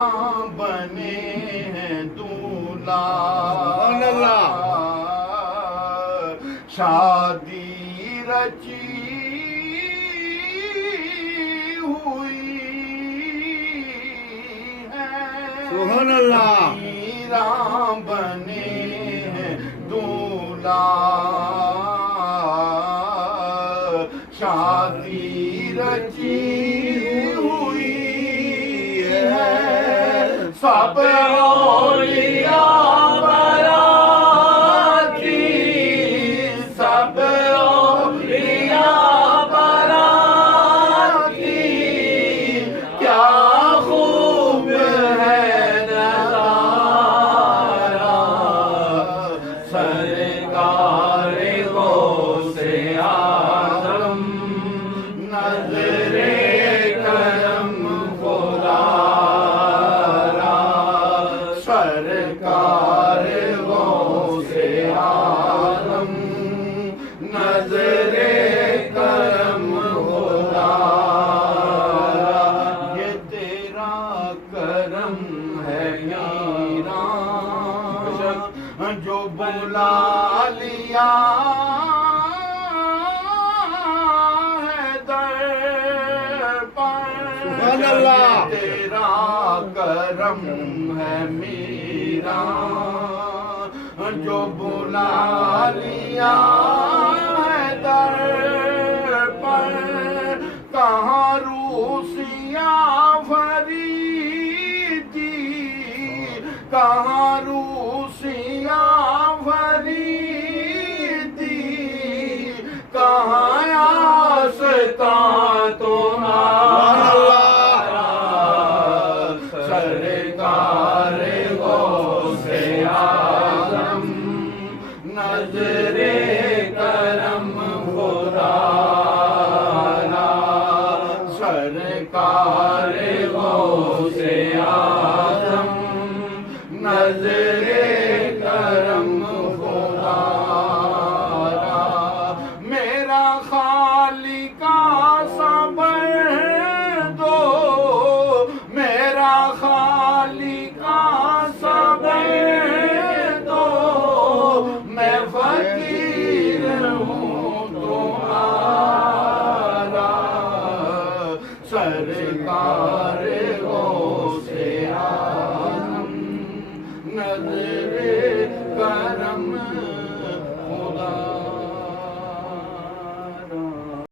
بنے ہیں دولہا شادی رچی ہوئی ہے سبحان اللہ میرا بنے ہیں دولہا شادی رچی ہوئی ہے سب اولیاء باراتی سب اولیاء باراتی کیا خوب ہے نظارہ سرکار غوث اعظم نظر کرم خدا سرکار غوث اعظم نظر کرم خدا یہ تیرا کرم ہے میرا جو بلا لیا ہے در پر سبحان اللہ تیرا کرم ہے میرا جو بلا لیا ہے در پر کہاں روسیاں فریدی کہاں روسیاں فریدی کہاں آستاں تمہارا سرکار غوث اعظم نظر کرم خدا سرکار غوث اعظم نظر کرم خدا میرا خالق صبر دو میرا خالق صبر دو میں فقیر ہوں تمہارا سرکار